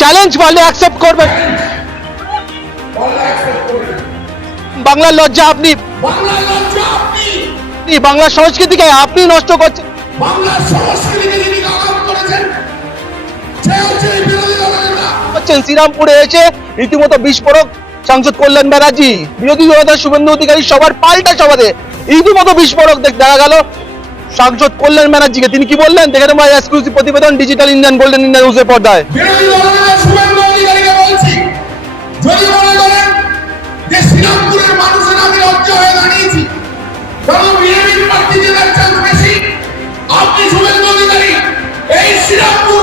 Challenge পারলে accept করবেন বাংলা। বাংলার লজ্জা আপনি। বাংলা বাংলার সংস্কৃতিকে আপনি নষ্ট করছেন। দলের শ্রীরামপুরে এসে রীতিমতো বিস্ফোরক সাংসদ কল্যাণ ব্যানার্জি বিরোধী দলনেতা শুভেন্দু অধিকারী সবার পাল্টা সভাতে রীতিমতো বিস্ফোরক দেখা গেল। সাংসদ কল্যাণ ব্যানার্জিকে। তিনি কি বললেন? দেখে নেব এক্সক্লুসিভ প্রতিবেদন ডিজিটাল ইন্ডিয়ান গোল্ডেন ইন্ডিয়া নিউজের পর্দায়। শ্রীরামপুরের মানুষের আমি হয়ে দাঁড়িয়েছি আপনি শুভেন্দু অধিকারী, এই শ্রীরামপুর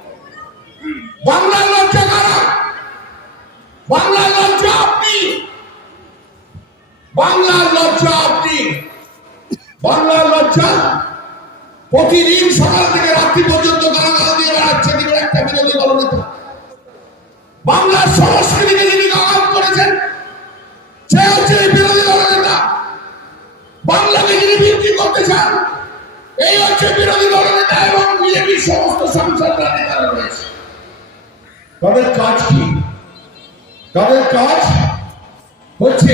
বাংলার লজ্জা কারা? বাংলার লজ্জা আপনি? বাংলার লজ্জা আপনি? বাংলার লজ্জা? প্রতিদিন সকাল থেকে রাত্রি পর্যন্ত গালাগালা দিয়ে বেড়াচ্ছে তিনি একটা বিরোধী দলনেতা বাংলার সংস্কৃতিকে যিনি করেছেন, সে হচ্ছে এই বিরোধী দলের নেতা। বাংলাকে যিনি বিক্রি করতে চান, এই হচ্ছে বিরোধী দলের নেতা এবং বিজেপির সমস্ত সাংসদরা নেতারা রয়েছে। তাদের কাজ কি? তাদের কাজ হচ্ছে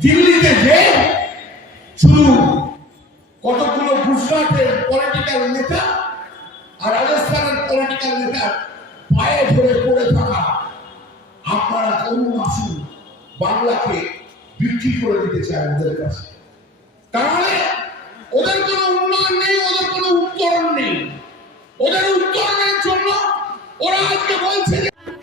দিল্লিতে যে শুধু কতগুলো গুজরাটের পলিটিক্যাল নেতা আর রাজস্থানের পলিটিক্যাল নেতা পায়ে ধরে পড়ে থাকা আপনারা করুন আসুন বাংলাকে বিক্রি করে দিতে চায় ওদের কাছে। তাহলে ওদের কোনো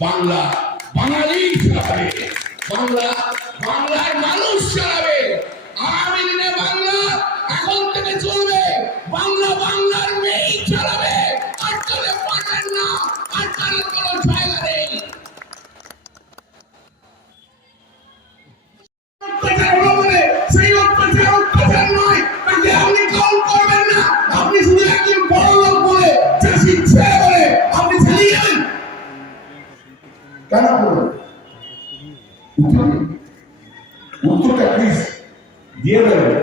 বাংলা, বাঙালি চালাবে বাংলা, বাংলার মানুষ চালাবে আগামী দিনে বাংলা এখন থেকে চলবে। বাংলা, বাংলার মেয়েই চালাবে আটকালে না কোনো দিয়ে দেবেন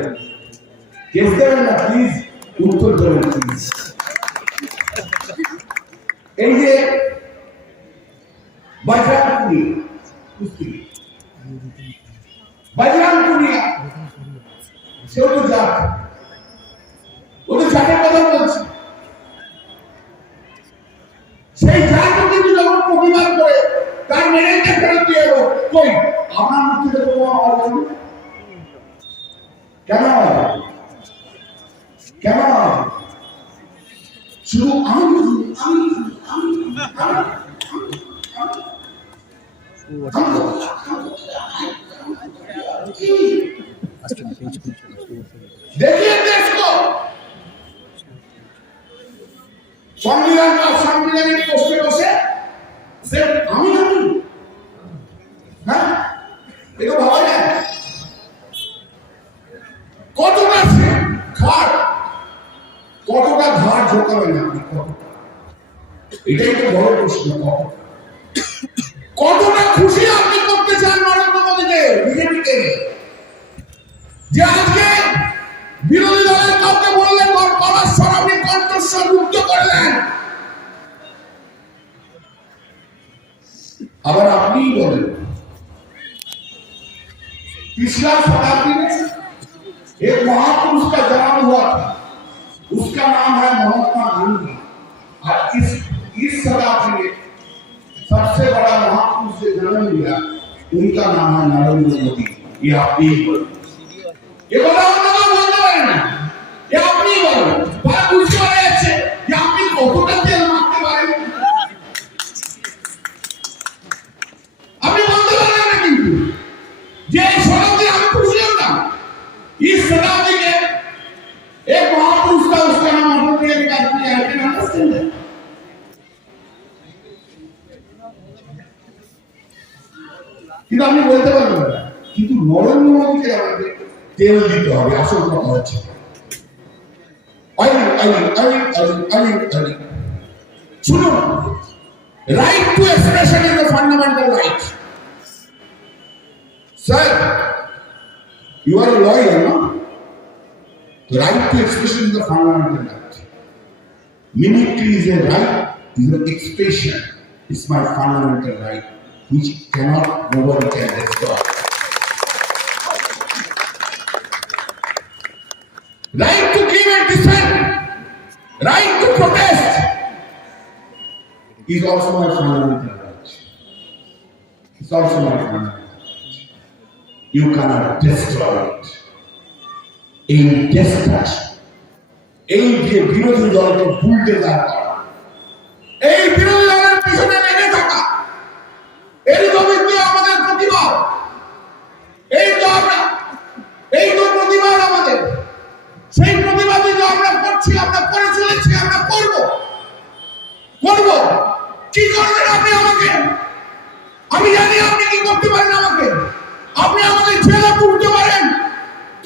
কেস দেবেন না প্লিজ উত্তর দেবেন প্লিজ এই যে বাজরাঙ্গুলি কুস্তি বাজরাঙ্গুলিয়া সেও তো জাত। ও তো জাতের কথা বলছে। সেই জাতও কিন্তু যখন প্রতিবাদ করে, তার মেরেটা ফেরত দিয়ে কই? আমার মুক্তিতে দেবো আমার কেন কেন শুধু আমি আমি আমি আমি আমি কতটা ঘাট ঢোকাবেন আপনি কতটা এটাই তো বড় প্রশ্ন কতটা কতটা খুশি আপনি করতে চান নরেন্দ্র মোদীকে বিজেপিকে যে আজকে বিরোধী দলের কাউকে বললে করার স্বর আপনি কণ্ঠস্বর মুক্ত করে দেন আবার আপনিই বলেন पिछला शताब्दी में एक महापुरुष का जन्म उसका नाम है महात्मा गांधी और इस इस शताब्दी में सबसे बड़ा महापुरुष से जन्म लिया उनका नाम है नरेंद्र मोदी ये आप ही बोलो ये কথা অন্য কেউ বলতে পারে না এ আপনি বলেন বা বুঝতে পারা যাচ্ছে যে আপনি কতটা তেল মারতে পারেন আপনি বলতে পারেন না কিন্তু যে এই শতাব্দী আমি খুঁজলাম না इस शताब्दी के एक महापुरुष था उसका नाम अटल बिहारी वाजपेयी है कैन अंडरस्टैंड दैट কিন্তু আপনি বলতে পারবেন না কিন্তু নরেন্দ্র মোদীকে আমাদের তেল দিতে হবে আসল কথা হচ্ছে oil oil oil oil oil oil শুনুন right to expression is the fundamental right sir You are a lawyer, no? The right to expression is a fundamental right. Mimicry is a right, is an expression. It's my fundamental right, which cannot, nobody can destroy. Right to give and dissent, right to protest is also my fundamental right. It's also my fundamental right. You cannot destroy it. এই destruction, এই যে বিরোধী দলকে bulldozer করা এই বিরোধী দলের পিছনে লেগে থাকা এই তো আমাদের প্রতিবাদ এই তো আমরা এই তো প্রতিবাদ আমাদের সেই প্রতিবাদই তো আমরা করছি আমরা করে চলেছি আমরা করব করব। কি করবেন আপনি আমাকে? আমি জানি আপনি কি করতে পারেন আমাকে। আপনি আমাকে জেলে পুরতে পারেন।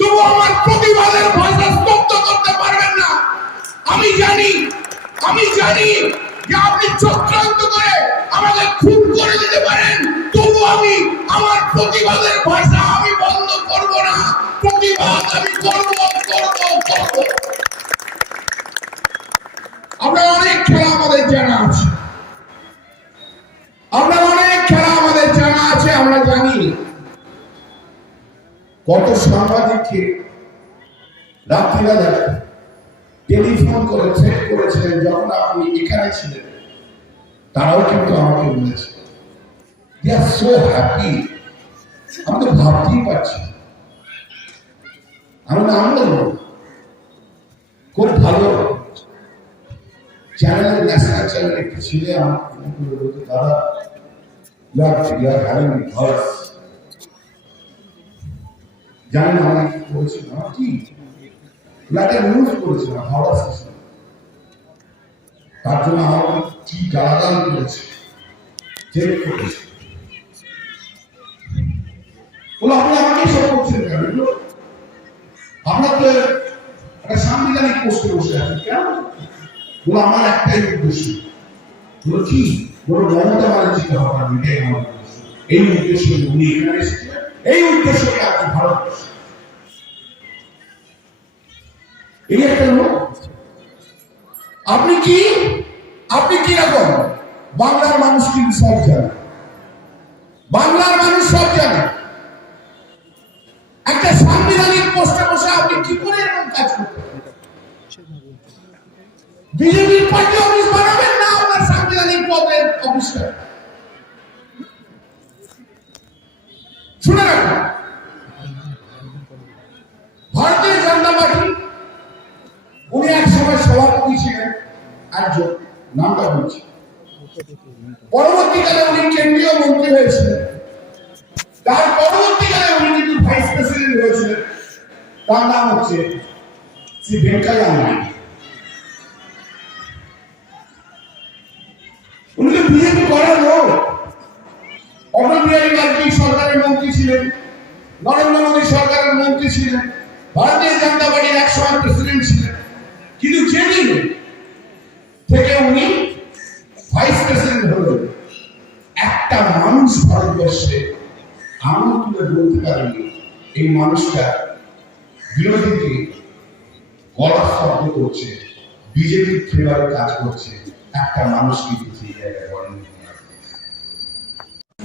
তবু আমার প্রতিবাদের ভাষা স্তব্ধ করতে পারবেন না। আমি জানি আমি জানি যে আপনি চক্রান্ত করে আমাকে খুন করে দিতে পারেন। তবু আমি, আমার প্রতিবাদের ভাষা আমি বন্ধ করব না। প্রতিবাদ আমি করব করব করব। আমরা অনেক খেলা আমাদের জানা আছে। আমরা কত সাংবাদিককে রাত্রিবেলা টেলিফোন করে থ্রেট করেছিলেন যখন আপনি এখানে ছিলেন। তারাও কিন্তু আমাকে বলেছে দে আর সো হ্যাপি আমি তো ভাবতেই পারছি বলব খুব ভালো চ্যানেলের ন্যাশনাল চ্যানেল একটি বলতো দাদা আর ইউ আর জানেন আমি কি? আমার কি ফ্ল্যাটে নিউজ করেছিলাম তার জন্য কি গালাগাল আপনি আমাকে সব করছেন কেন? আমরা তো একটা সাংবিধানিক পোস্টে বসে আছি, কেন? আমার একটাই উদ্দেশ্য। বলো, কি? বলো, মমতা ব্যানার্জিকে আমার এই উদ্দেশ্য উনি এখানে এসেছিলেন এই উদ্দেশ্যকে আপনি ভারতবর্ষ এই একটা লোক। আপনি কি? আপনি কি রকম বাংলার মানুষ কিন্তু সব জানে। বাংলার মানুষ সব জানে। একটা সাংবিধানিক পোস্টে বসে আপনি কি করে এরকম কাজ করতে বিজেপির পার্টি অফিস বানাবেন না আপনার সাংবিধানিক পদের অফিসটা ভারতীয় জনতা পার্টি উনি এক সময় সভাপতি ছিলেন, একজন, নামটা বলছি। পরবর্তীকালে উনি কেন্দ্রীয় মন্ত্রী হয়েছিলেন। তার পরবর্তীকালে উনি কিন্তু ভাইস প্রেসিডেন্ট হয়েছিলেন। তার নাম হচ্ছে শ্রী ভেঙ্কাইয়া নাইডু। উনি তো বিজেপি করার লোক। অটল বিহারী বাজপেয়ী সরকারের মন্ত্রী ছিলেন, নরেন্দ্র মোদী সরকারের মন্ত্রী ছিলেন, ভারতীয় জনতা পার্টির এক সময় প্রেসিডেন্ট ছিলেন। কিন্তু যেদিন থেকে উনি ভাইস প্রেসিডেন্ট হলেন। একটা মানুষ ভারতবর্ষে আমি তুলে বলতে পারিনি, এই মানুষটা বিরোধীকে গলা শব্দ করছে, বিজেপির ফেভারে কাজ করছে, একটা মানুষ কিন্তু সেই জায়গায়